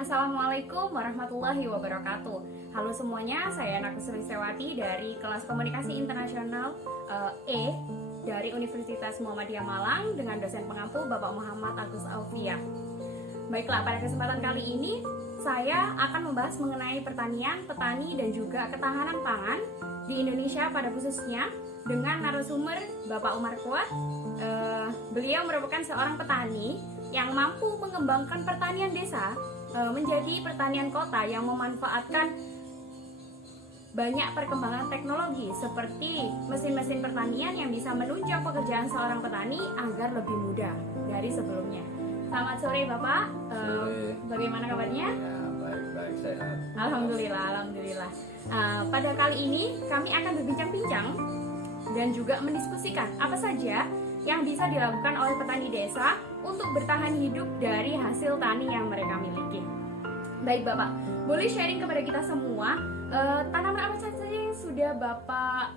Assalamualaikum warahmatullahi wabarakatuh. Halo semuanya, saya Naku Sulisewati dari kelas Komunikasi Internasional dari Universitas Muhammadiyah Malang dengan dosen pengampu Bapak Muhammad Agus Aufia. Baiklah, pada kesempatan kali ini saya akan membahas mengenai pertanian, petani, dan juga ketahanan pangan di Indonesia pada khususnya dengan narasumber Bapak Umar Kuat. Beliau merupakan seorang petani yang mampu mengembangkan pertanian desa menjadi pertanian kota yang memanfaatkan banyak perkembangan teknologi seperti mesin-mesin pertanian yang bisa menunjang pekerjaan seorang petani agar lebih mudah dari sebelumnya. Selamat sore Bapak, bagaimana kabarnya? Ya, baik-baik, sehat. Alhamdulillah. Pada kali ini kami akan berbincang-bincang dan juga mendiskusikan apa saja yang bisa dilakukan oleh petani desa untuk bertahan hidup dari hasil tani yang mereka miliki. Baik Bapak, boleh sharing kepada kita semua tanaman apa saja yang sudah Bapak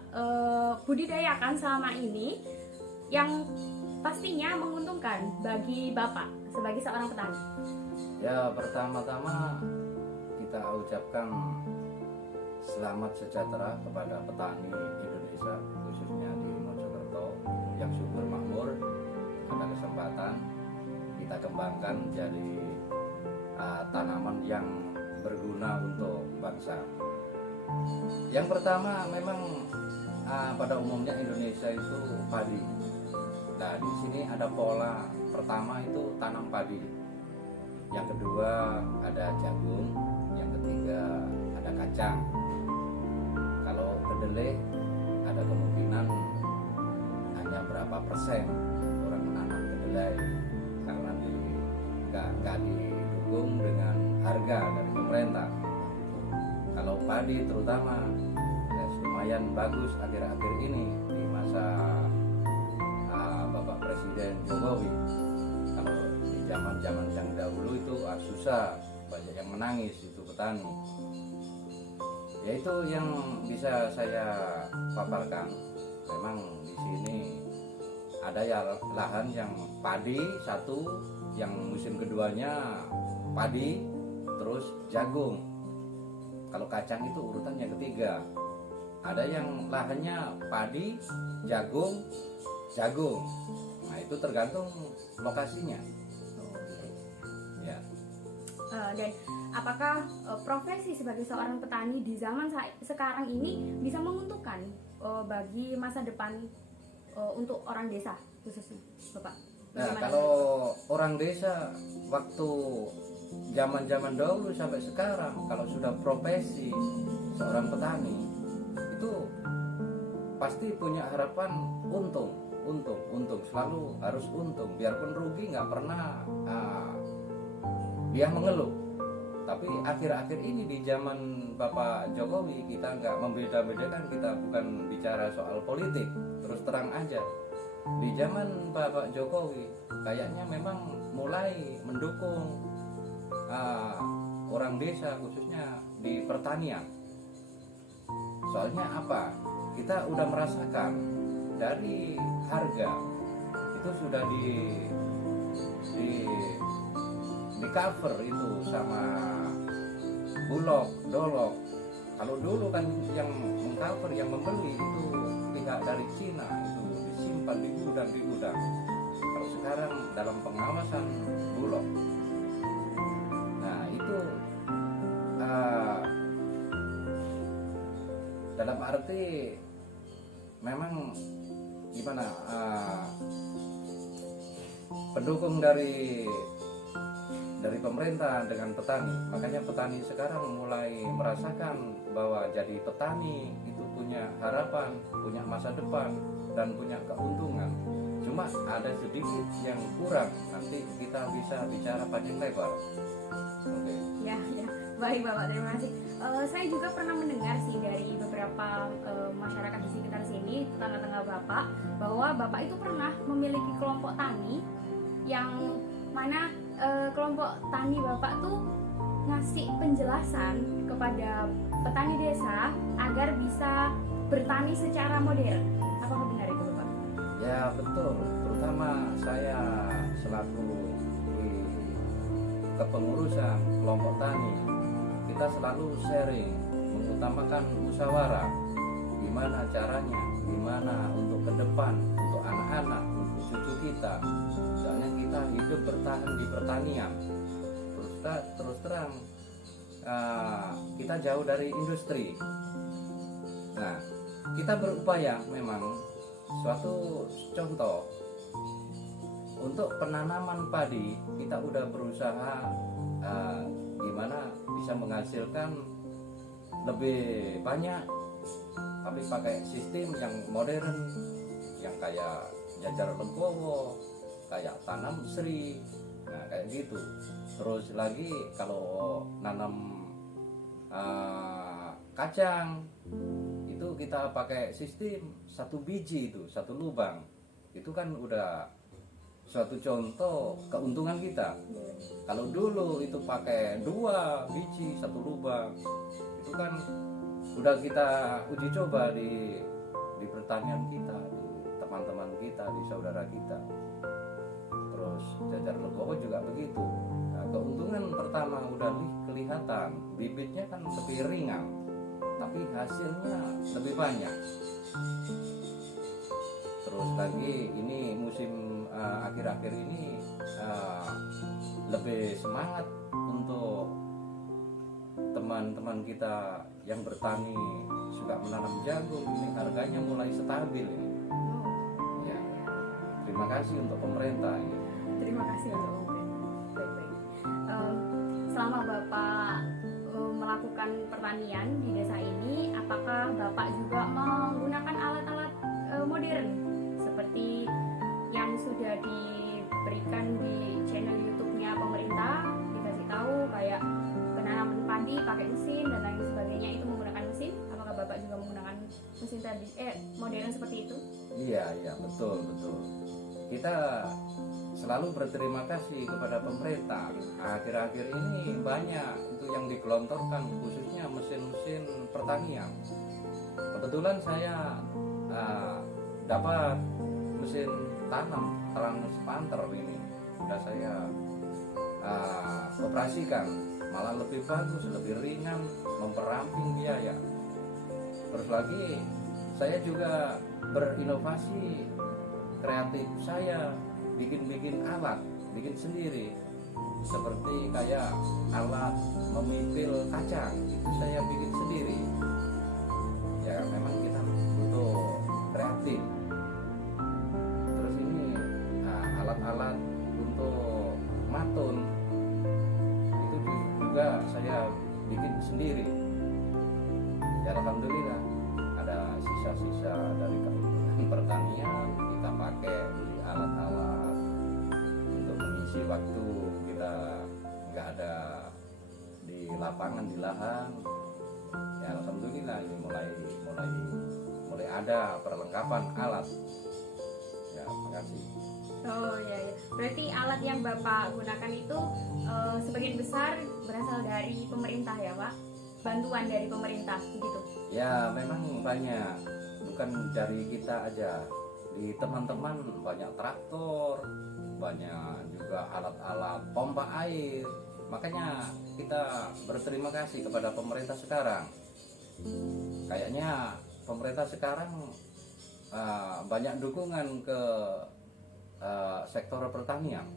budidayakan selama ini yang pastinya menguntungkan bagi Bapak sebagai seorang petani? Ya, pertama-tama kita ucapkan selamat sejahtera kepada petani Indonesia, khususnya di Mojokerto yang subur makmur. Ada kesempatan kita kembangkan jadi tanaman yang berguna untuk bangsa. Yang pertama memang pada umumnya Indonesia itu padi. Nah, di sini ada pola pertama itu tanam padi. Yang kedua ada jagung, yang ketiga ada kacang. Kalau kedelai ada kemungkinan hanya berapa persen orang menanam kedelai karena nggak didukung dengan harga dari pemerintah. Kalau padi terutama ya lumayan bagus akhir-akhir ini di masa Bapak Presiden Jokowi. Kalau di zaman yang dahulu itu susah, banyak yang menangis itu petani. Yaitu yang bisa saya paparkan. Memang di sini ada ya lahan yang padi satu, yang musim keduanya padi, terus jagung. Kalau kacang itu urutan yang ketiga. Ada yang lahannya padi, jagung. Nah, itu tergantung lokasinya. Ya. Dan apakah profesi sebagai seorang petani di zaman sekarang ini bisa menguntungkan bagi masa depan untuk orang desa khususnya, Bapak? Nah, kalau orang desa waktu zaman dahulu sampai sekarang, kalau sudah profesi seorang petani itu pasti punya harapan untung, selalu harus untung, biarpun rugi nggak pernah dia mengeluh. Tapi akhir-akhir ini di zaman Bapak Jokowi kita nggak membeda-bedakan, kita bukan bicara soal politik, terus terang aja. Di zaman Bapak Jokowi kayaknya memang mulai mendukung orang desa khususnya di pertanian. Soalnya apa? Kita udah merasakan dari harga itu sudah di cover itu sama Bulog, Dolog. Kalau dulu kan yang mengcover, yang membeli itu pihak dari Cina, itu disimpan di gudang. Kalau sekarang dalam pengawasan Bulog. Nah, itu dalam arti memang gimana, pendukung dari pemerintah dengan petani. Makanya petani sekarang mulai merasakan bahwa jadi petani itu punya harapan, punya masa depan, dan punya keuntungan. Cuma ada sedikit yang kurang, nanti kita bisa bicara panjang lebar. Oke. Ya, baik Bapak, terima kasih. Saya juga pernah mendengar sih dari beberapa masyarakat di sekitar sini, tetangga-tetangga Bapak, bahwa Bapak itu pernah memiliki kelompok tani yang mana kelompok tani Bapak tuh ngasih penjelasan kepada petani desa agar bisa bertani secara modern. Apakah benar itu Bapak? Ya betul, terutama saya selaku di kepengurusan kelompok tani, kita selalu sharing, mengutamakan musyawarah, gimana caranya, gimana untuk ke depan, untuk anak-anak, untuk cucu kita. Soalnya kita hidup bertahan di pertanian. Terus terang kita jauh dari industri. Nah, kita berupaya memang suatu contoh untuk penanaman padi, kita udah berusaha gimana bisa menghasilkan lebih banyak, tapi pakai sistem yang modern, yang kayak jajar legowo, kayak tanam seri, nah kayak gitu. Terus lagi kalau nanam kacang itu kita pakai sistem satu biji, itu satu lubang, itu kan udah suatu contoh keuntungan kita. Kalau dulu itu pakai 2 biji satu lubang, itu kan udah kita uji coba di pertanian kita, di teman-teman kita, di saudara kita. Terus jajar legowo juga begitu. Nah, keuntungan pertama udah kelihatan, bibitnya kan lebih ringan, tapi hasilnya lebih banyak. Terus lagi ini musim akhir-akhir ini lebih semangat untuk teman-teman kita yang bertani suka menanam jagung, ini harganya mulai stabil ini. Ya, terima kasih untuk pemerintah ini. Terima kasih untuk pemerintah. Baik-baik. Selama Bapak melakukan pertanian di desa ini, apakah Bapak juga menggunakan alat-alat modern seperti yang sudah diberikan di channel YouTube-nya pemerintah, dikasih tahu kayak penanaman padi pakai mesin dan lain sebagainya, itu menggunakan mesin? Apakah Bapak juga menggunakan mesin tadi modern seperti itu? Iya, betul. Kita selalu berterima kasih kepada pemerintah. Akhir-akhir ini banyak itu yang digelontorkan, khususnya mesin-mesin pertanian. Kebetulan saya dapat mesin tanam transplanter ini, sudah saya operasikan, malah lebih bagus, lebih ringan, memperamping biaya. Terus lagi saya juga berinovasi kreatif, saya bikin alat, bikin sendiri, seperti kayak alat memipil kacang, itu saya bikin sendiri. Ya memang kita butuh kreatif. Terus ini alat-alat untuk matun itu juga saya bikin sendiri. Ya alhamdulillah ada sisa-sisa dari keuntungan pertanian, kita pakai beli alat-alat untuk mengisi waktu kita nggak ada di lapangan, di lahan. Ya alhamdulillah ini mulai ada perlengkapan alat. Ya makasih. Oh iya. Berarti alat yang Bapak gunakan itu sebagian besar berasal dari pemerintah ya Pak? Bantuan dari pemerintah begitu? Ya memang banyak, bukan dari kita aja. Di teman-teman banyak traktor, banyak juga alat-alat pompa air. Makanya kita berterima kasih kepada pemerintah sekarang. Kayaknya pemerintah sekarang banyak dukungan ke sektor pertanian.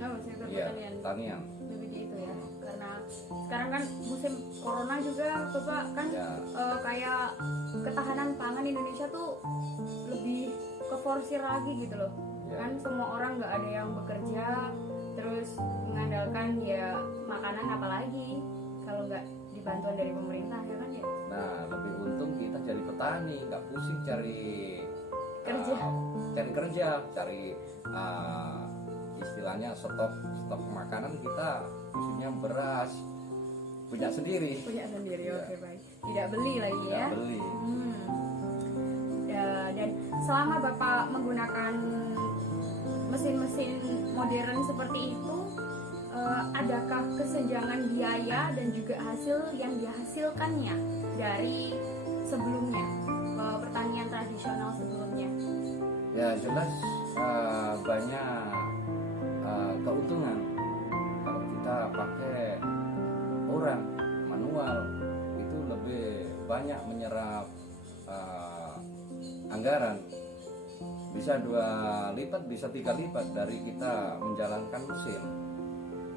Oh, sektor Iya, pertanian. Lebih itu ya. Karena sekarang kan musim corona juga Bapak kan Ya. kayak ketahanan pangan Indonesia tuh lebih keforsir lagi gitu loh. Ya. Kan semua orang nggak ada yang bekerja, terus mengandalkan ya makanan, apalagi kalau nggak dibantuan dari pemerintah ya kan ya. Nah lebih untung kita jadi petani, nggak pusing cari cari istilahnya stok makanan. Kita khususnya beras punya sendiri. Ya. Ya. Oke baik. Tidak beli lagi ya. Nggak beli. Dan selama Bapak menggunakan mesin-mesin modern seperti itu, adakah kesenjangan biaya dan juga hasil yang dihasilkannya dari sebelumnya, pertanian tradisional sebelumnya? Ya jelas banyak keuntungan kalau kita pakai banyak menyerap anggaran, bisa 2 lipat, bisa 3 lipat dari kita menjalankan mesin.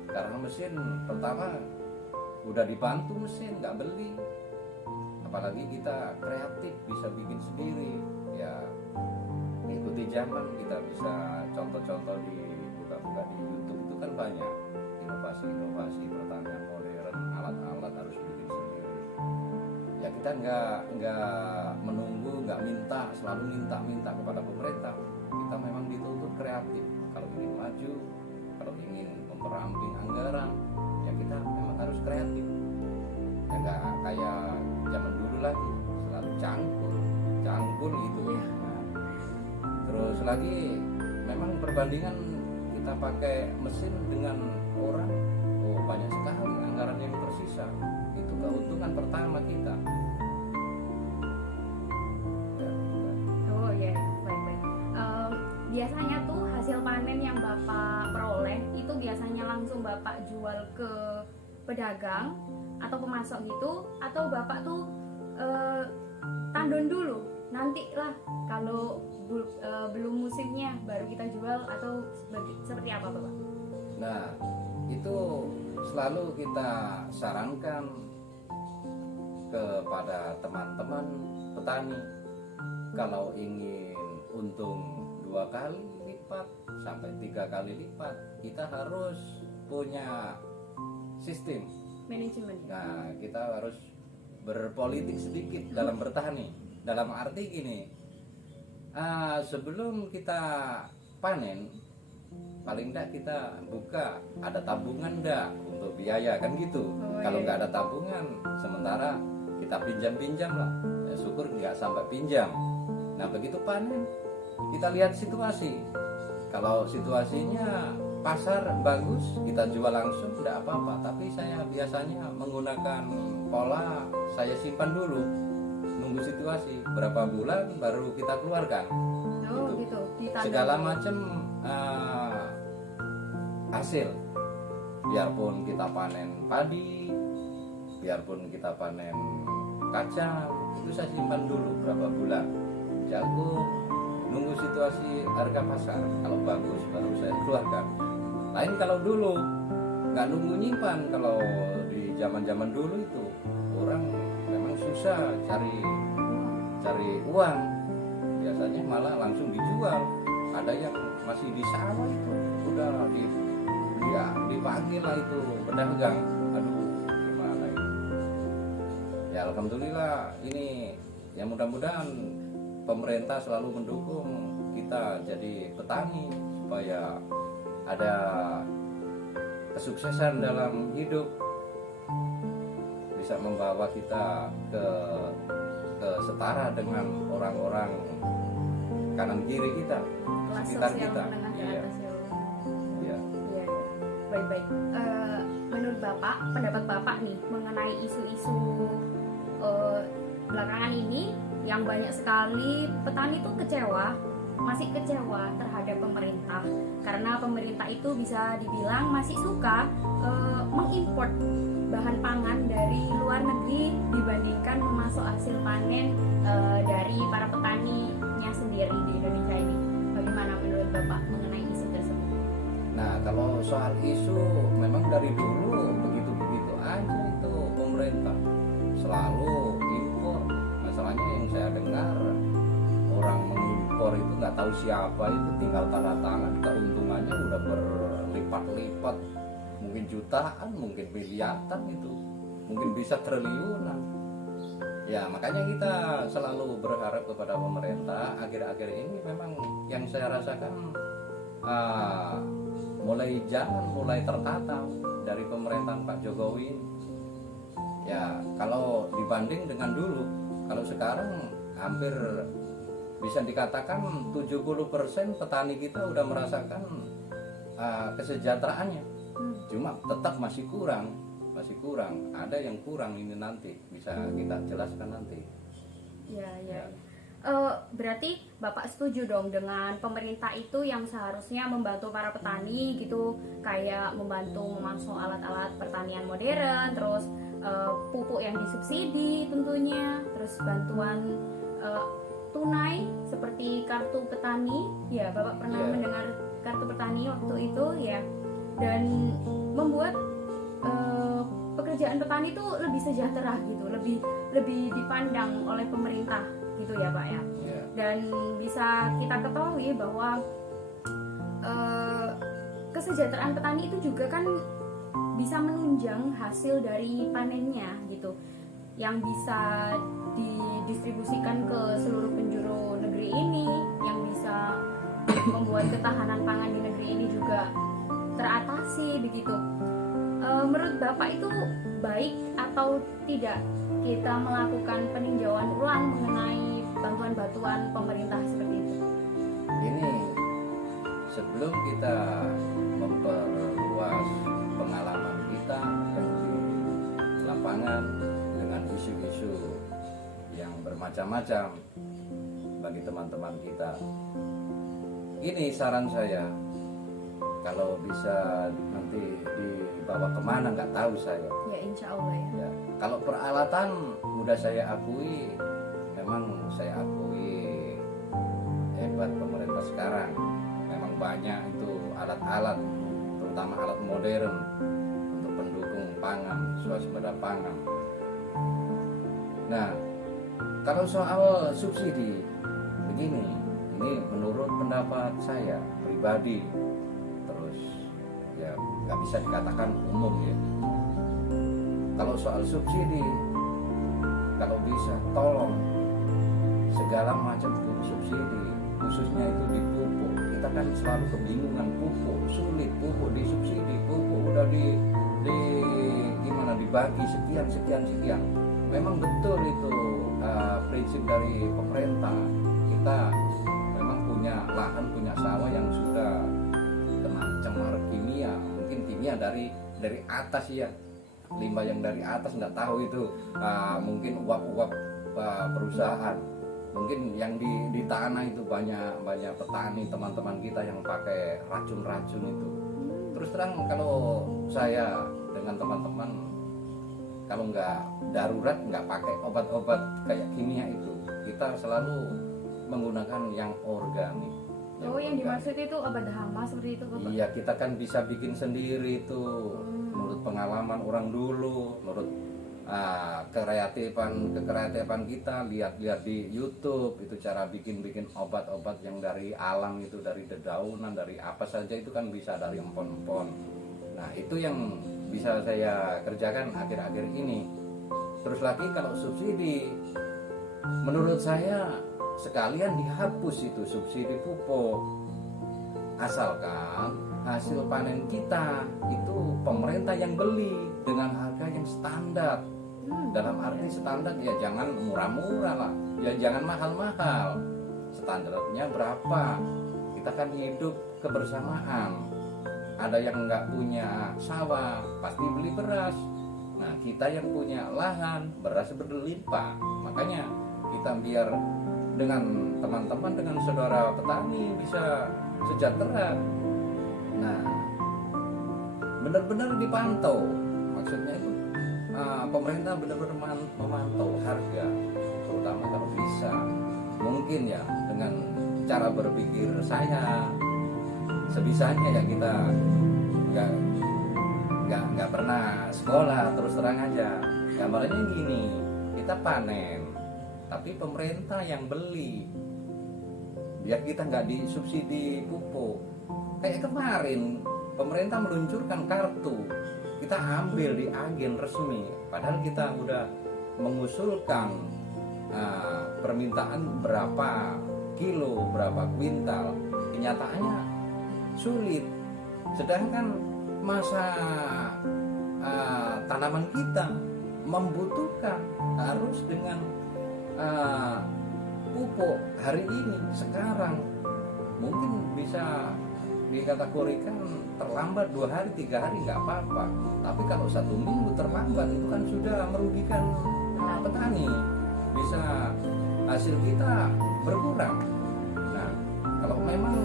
Karena mesin pertama udah dibantu mesin, nggak beli. Apalagi kita kreatif, bisa bikin sendiri. Ya ikuti zaman, kita bisa contoh-contoh di buka-buka di YouTube itu kan banyak inovasi-inovasi pertanian modern, alat-alat harus bikin sendiri. Ya kita nggak menunggu, nggak minta, selalu minta kepada pemerintah. Kita memang dituntut kreatif. Kalau ingin maju, kalau ingin memperamping anggaran, ya kita memang harus kreatif. Ya nggak kayak zaman dulu lagi, selalu cangkul gitu. Nah, terus lagi memang perbandingan kita pakai mesin dengan orang, banyak sekali anggaran yang tersisa. Itu keuntungan pertama kita. Oh iya, baik-baik. Biasanya tuh hasil panen yang Bapak peroleh itu biasanya langsung Bapak jual ke pedagang atau pemasok gitu, atau Bapak tuh tandon dulu, nanti lah kalau belum musimnya baru kita jual, atau seperti apa Bapak? Nah, itu selalu kita sarankan kepada teman-teman petani, kalau ingin untung 2 kali lipat sampai 3 kali lipat, kita harus punya sistem Manajemen. Nah, kita harus berpolitik sedikit dalam bertani. Dalam arti gini, sebelum kita panen, paling enggak kita buka, ada tabungan enggak untuk biaya, kan gitu. Kalau nggak ada tabungan, sementara kita pinjam-pinjam lah, ya syukur nggak sampai pinjam. Nah begitu panen, kita lihat situasi. Kalau situasinya pasar bagus, kita jual langsung, tidak apa-apa. Tapi saya biasanya menggunakan pola, saya simpan dulu, nunggu situasi berapa bulan baru kita keluarkan. Gitu. Segala macam hasil, biarpun kita panen padi, biarpun kita panen kacang, itu saya simpan dulu berapa bulan. Jagung, nunggu situasi harga pasar, kalau bagus baru saya keluarkan. Lain kalau dulu nggak nunggu nyimpan. Kalau di zaman dulu itu orang memang susah cari uang, biasanya malah langsung dijual. Ada yang masih di sawah itu udah dipanggil lah itu pedagang. Aduh, gimana ini? Ya alhamdulillah, ini ya mudah-mudahan pemerintah selalu mendukung kita jadi petani supaya ada kesuksesan dalam hidup, bisa membawa kita ke setara dengan orang-orang kanan kiri kita, Kelas sekitar sosial kita. menengah ke Iya. atas ya. Iya. Iya. Baik-baik. Menurut Bapak, pendapat Bapak nih mengenai isu-isu belakangan ini yang banyak sekali petani tuh masih kecewa terhadap pemerintah, karena pemerintah itu bisa dibilang masih suka mengimpor bahan pangan dari luar negeri dibandingkan memasok hasil panen dari para petaninya sendiri di Indonesia ini. Bagaimana menurut Bapak mengenai isu tersebut? Nah kalau soal isu, memang dari dulu begitu-begitu aja itu pemerintah selalu impor. Masalahnya yang saya dengar, orang mengimpor itu nggak tahu siapa, itu tinggal tanda tangan, keuntungannya udah berlipat-lipat, mungkin jutaan, mungkin miliaran, itu mungkin bisa triliunan. Ya makanya kita selalu berharap kepada pemerintah. Akhir-akhir ini memang yang saya rasakan mulai tertata dari pemerintahan Pak Jokowi ini. Ya kalau dibanding dengan dulu, kalau sekarang hampir bisa dikatakan 70% petani kita udah merasakan kesejahteraannya. Cuma tetap masih kurang. Ada yang kurang, ini nanti bisa kita jelaskan nanti. Ya. Berarti Bapak setuju dong dengan pemerintah itu yang seharusnya membantu para petani gitu, kayak membantu memasok alat-alat pertanian modern, terus pupuk yang disubsidi tentunya, terus bantuan tunai seperti kartu petani. Ya, Bapak pernah Iya. mendengar kartu petani waktu itu ya, dan membuat pekerjaan petani itu lebih sejahtera gitu, lebih dipandang oleh pemerintah gitu ya Pak ya. Ya. Dan bisa kita ketahui bahwa kesejahteraan petani itu juga kan bisa menunjang hasil dari panennya gitu, yang bisa didistribusikan ke seluruh penjuru negeri ini, yang bisa membuat ketahanan pangan di negeri ini juga teratasi begitu. Menurut Bapak itu baik atau tidak kita melakukan peninjauan ulang mengenai bantuan-bantuan pemerintah seperti itu? Ini sebelum kita memperluas pengalaman kita yang di lapangan dengan isu-isu yang bermacam-macam bagi teman-teman kita, ini saran saya, kalau bisa nanti dibawa kemana nggak tahu saya. Ya insya Allah ya. Ya, kalau peralatan udah saya akui, memang saya akui hebat pemerintah sekarang. Memang banyak itu alat-alat, terutama alat modern untuk pendukung pangan, swasembada pangan. Nah, kalau soal subsidi begini, ini menurut pendapat saya pribadi, terus ya nggak bisa dikatakan umum ya. Kalau soal subsidi, kalau bisa tolong segala macam subsidi, khususnya itu di pupuk. Kita kan selalu kebingungan pupuk, sulit pupuk disubsidi, pupuk udah di gimana dibagi sekian. Memang betul itu prinsip dari pemerintah. Kita memang punya lahan, punya sawah yang sudah kena cemar kimia, mungkin kimia dari atas ya, limbah yang dari atas nggak tahu itu, mungkin uap-uap perusahaan, mungkin yang di tanah itu banyak petani teman-teman kita yang pakai racun-racun itu. Terus terang kalau saya dengan teman-teman, kalau nggak darurat nggak pakai obat-obat kayak kimia itu, kita selalu menggunakan yang organik. Oh, yang dimaksud itu obat hama seperti itu Bapak? Iya, kita kan bisa bikin sendiri itu, menurut pengalaman orang dulu, menurut kreatifan kita, lihat di YouTube itu cara bikin obat-obat yang dari alam itu, dari dedaunan, dari apa saja itu kan bisa, dari empon-empon. Nah, itu yang bisa saya kerjakan akhir-akhir ini. Terus lagi kalau subsidi, menurut saya sekalian dihapus itu subsidi pupuk, asalkan hasil panen kita itu pemerintah yang beli dengan harga yang standar. Dalam arti standar ya jangan murah-murah lah, ya jangan mahal-mahal. Standarnya berapa? Kita kan hidup kebersamaan. Ada yang nggak punya sawah pasti beli beras. Nah, kita yang punya lahan, beras berlimpah. Makanya kita biar dengan teman-teman, dengan saudara petani bisa sejahtera. Nah, benar-benar dipantau. Maksudnya itu pemerintah benar-benar memantau harga, terutama kalau bisa. Mungkin ya dengan cara berpikir saya sebisanya ya, kita nggak pernah sekolah, terus terang aja. Gambarnya gini, kita panen, tapi pemerintah yang beli, biar kita nggak disubsidi pupuk. Kayak kemarin pemerintah meluncurkan kartu, kita ambil di agen resmi, padahal kita udah mengusulkan permintaan berapa kilo, berapa kuintal. Kenyataannya sulit, sedangkan masa tanaman kita membutuhkan harus dengan pupuk hari ini, sekarang. Mungkin bisa dikategorikan terlambat 2 hari 3 hari nggak apa-apa, tapi kalau 1 minggu terlambat itu kan sudah merugikan petani, bisa hasil kita berkurang. Nah, kalau memang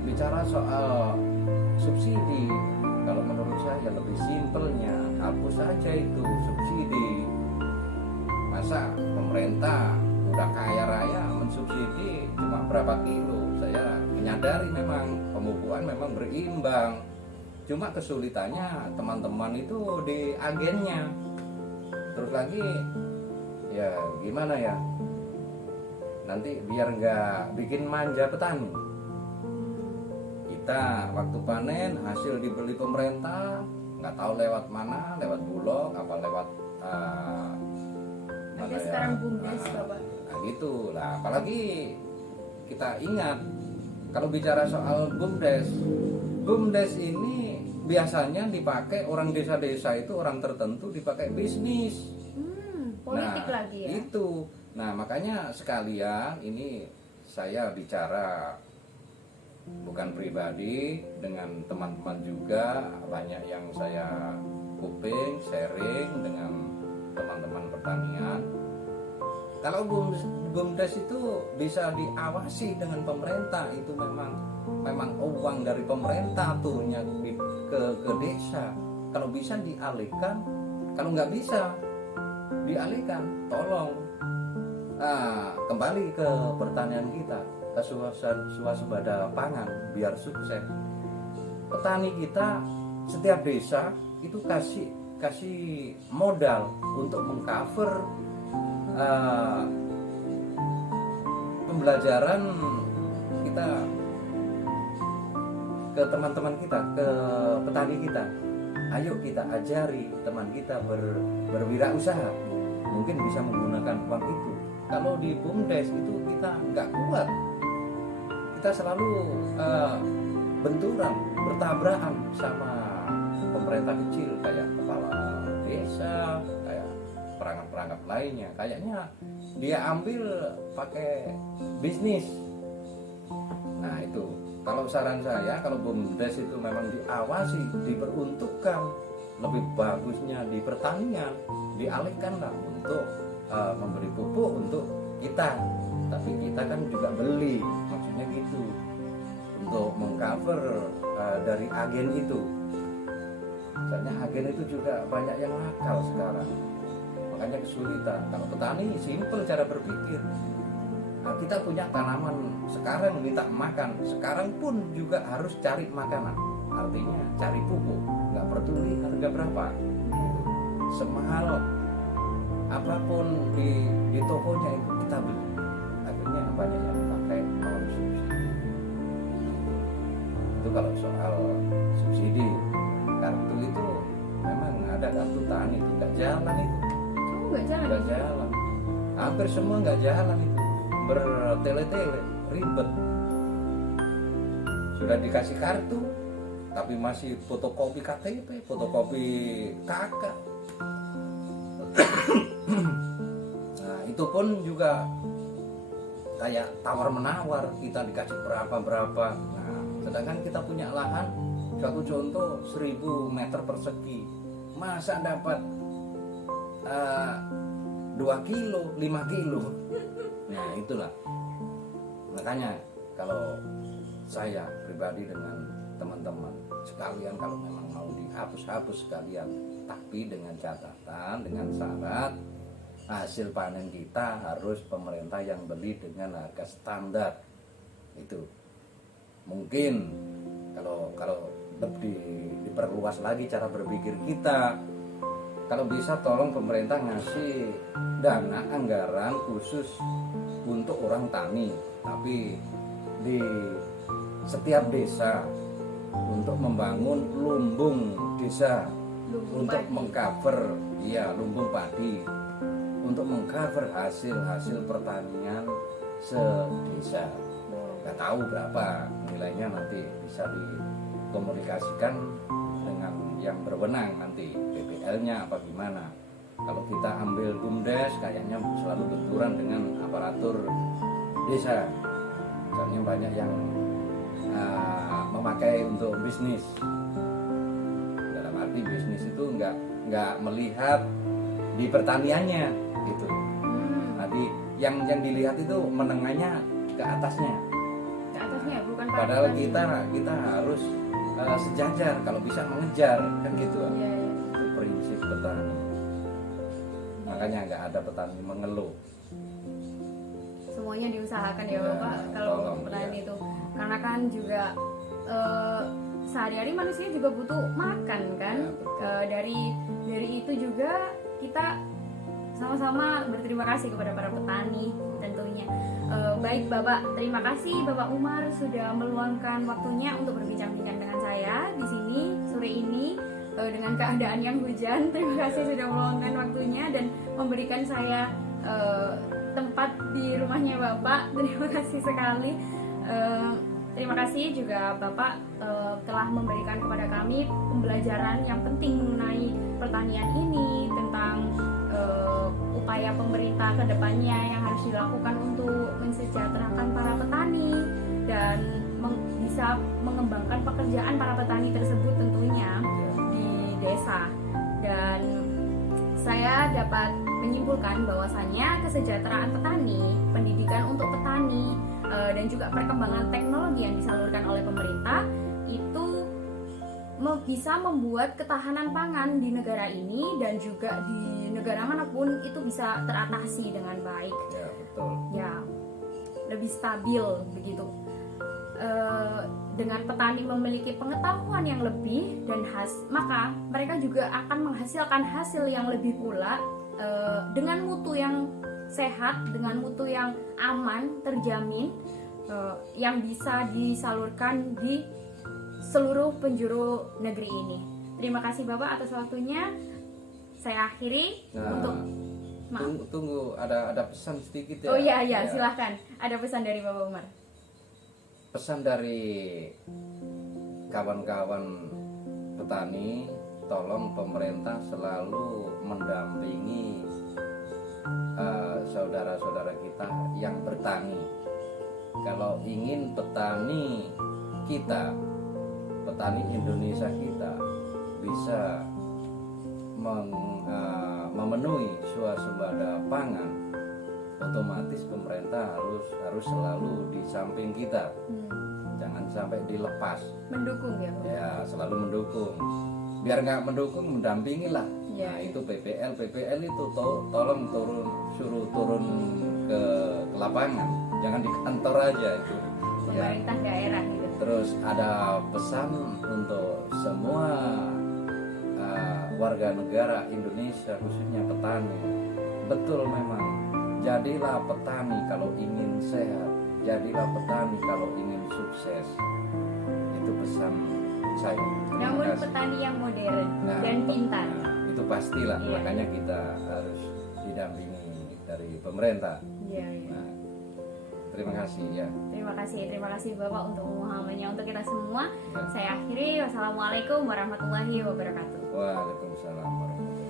bicara soal subsidi, kalau menurut saya lebih sadari memang pemupukan memang berimbang. Cuma kesulitannya teman-teman itu di agennya. Terus lagi ya gimana ya, nanti biar nggak bikin manja petani. Kita waktu panen hasil dibeli pemerintah, nggak tahu lewat mana, lewat Bulog apa lewat ada sekarang BUMDes Bapak. nah gitu lah. Apalagi kita ingat kalau bicara soal BUMDes ini biasanya dipakai orang desa-desa itu, orang tertentu dipakai bisnis. Politik Nah, lagi ya. Itu. Nah, makanya sekalian ini saya bicara bukan pribadi, dengan teman-teman juga, banyak yang saya kuping, sharing dengan teman-teman pertanian. Kalau BUMDes itu bisa diawasi dengan pemerintah, itu memang uang dari pemerintah turunnya ke desa. Kalau bisa dialihkan, kalau nggak bisa dialihkan, tolong kembali ke pertanian kita, ke swasembada pangan biar sukses. Petani kita setiap desa itu kasih modal untuk mengcover pembelajaran kita ke teman-teman kita, ke petani kita. Ayo kita ajari teman kita berwirausaha, mungkin bisa menggunakan uang itu. Kalau di BUMDes itu kita nggak kuat, kita selalu benturan, bertabrakan sama pemerintah kecil kayak kepala desa, kayak perangkat-perangkat lainnya. Kayaknya dia ambil pakai bisnis. Nah itu, kalau saran saya, kalau BUMDes itu memang diawasi, diperuntukkan, lebih bagusnya di pertanian, dialihkanlah untuk memberi pupuk untuk kita. Tapi kita kan juga beli, maksudnya gitu, untuk mengcover dari agen itu. Misalnya agen itu juga banyak yang nakal sekarang, makanya kesulitan. Kalau petani simpel cara berpikir. Nah, kita punya tanaman sekarang minta makan, sekarang pun juga harus cari makanan, artinya cari pupuk, nggak peduli harga berapa, semahal apapun di tokonya itu kita beli. Akhirnya banyak yang pakai non subsidi. Itu kalau soal subsidi, kartu itu memang ada kartu tani itu nggak jalan itu. Nggak jalan. Nggak jalan. Hampir semua nggak jalan itu. Bertele-tele, ribet. Sudah dikasih kartu, tapi masih fotokopi KTP, fotokopi KK. Nah, itu pun juga kayak tawar-menawar, kita dikasih berapa. Nah, sedangkan kita punya lahan, satu contoh 1000 meter persegi, masa dapat 2 kilo, 5 kilo. Nah itulah, makanya kalau saya pribadi dengan teman-teman sekalian, kalau memang mau dihapus sekalian, tapi dengan catatan, dengan syarat hasil panen kita harus pemerintah yang beli dengan harga standar. Itu mungkin kalau diperluas lagi cara berpikir kita. Kalau bisa tolong pemerintah ngasih dana anggaran khusus untuk orang tani, tapi di setiap desa untuk membangun lumbung desa, untuk mengcover lumbung padi, untuk mengcover hasil pertanian sedesa. Nggak tahu berapa nilainya, nanti bisa dikomunikasikan dengan yang berwenang, nanti PPL-nya apa gimana. Kalau kita ambil BUMDes kayaknya selalu benturan dengan aparatur desa. Misalnya banyak yang memakai untuk bisnis. Dalam arti bisnis itu nggak melihat di pertaniannya gitu. Nanti yang dilihat itu menengahnya ke atasnya. Ke atasnya bukan. Padahal kita harus sejajar, kalau bisa mengejar kan gitu. Iya. Itu prinsip petani. Makanya nggak ada petani mengeluh. Semuanya diusahakan ya Ya, Bapak kalau tolong, petani ya. itu. karena kan juga sehari-hari manusia juga butuh makan kan. Dari itu juga kita sama-sama berterima kasih kepada para petani tentunya. Baik Bapak, terima kasih Bapak Umar sudah meluangkan waktunya untuk berbincang-bincang dengan saya di sini sore ini dengan keadaan yang hujan. Terima kasih sudah meluangkan waktunya dan memberikan saya tempat di rumahnya Bapak. Terima kasih sekali. Terima kasih juga Bapak telah memberikan kepada kami pembelajaran yang penting mengenai pertanian ini, tentang upaya pemerintah ke depannya yang harus dilakukan untuk mensejahterakan para petani dan bisa mengembangkan pekerjaan para petani tersebut tentunya di desa. Dan saya dapat menyimpulkan bahwasannya kesejahteraan petani, pendidikan untuk petani, dan juga perkembangan teknologi yang disalurkan oleh pemerintah itu bisa membuat ketahanan pangan di negara ini dan juga di negara manapun itu bisa teratasi dengan baik. Ya, betul. Ya, lebih stabil begitu. Dengan petani memiliki pengetahuan yang lebih dan maka mereka juga akan menghasilkan hasil yang lebih pula dengan mutu yang sehat, dengan mutu yang aman, terjamin, yang bisa disalurkan di seluruh penjuru negeri ini. Terima kasih Bapak atas waktunya. Saya akhiri untuk tunggu ada pesan sedikit ya. Oh iya, silahkan. Ada pesan dari Bapak Umar. Pesan dari kawan-kawan petani, tolong pemerintah selalu mendampingi saudara-saudara kita yang bertani. Kalau ingin petani kita, petani Indonesia kita bisa memenuhi swasembada pangan, otomatis pemerintah harus selalu di samping kita. Jangan sampai dilepas. Mendukung ya Pak? Ya, selalu mendukung. Biar nggak mendukung, mendampingi lah. Ya. Nah, itu PPL itu tolong suruh turun ke lapangan. Jangan di kantor aja itu. Pemerintah daerah gitu. Terus ada pesan untuk semua warga negara Indonesia, khususnya petani. Betul memang, jadilah petani kalau ingin sehat, jadilah petani kalau ingin sukses. Itu pesan saya. Namun petani yang modern dan pintar. Itu pastilah, Iya. makanya kita harus didampingi dari pemerintah. Iya. Nah, terima kasih ya. Terima kasih Bapak untuk pemahamannya untuk kita semua. Ya. Saya akhiri. Wassalamualaikum warahmatullahi wabarakatuh. Waalaikumsalam warahmatullahi wabarakatuh.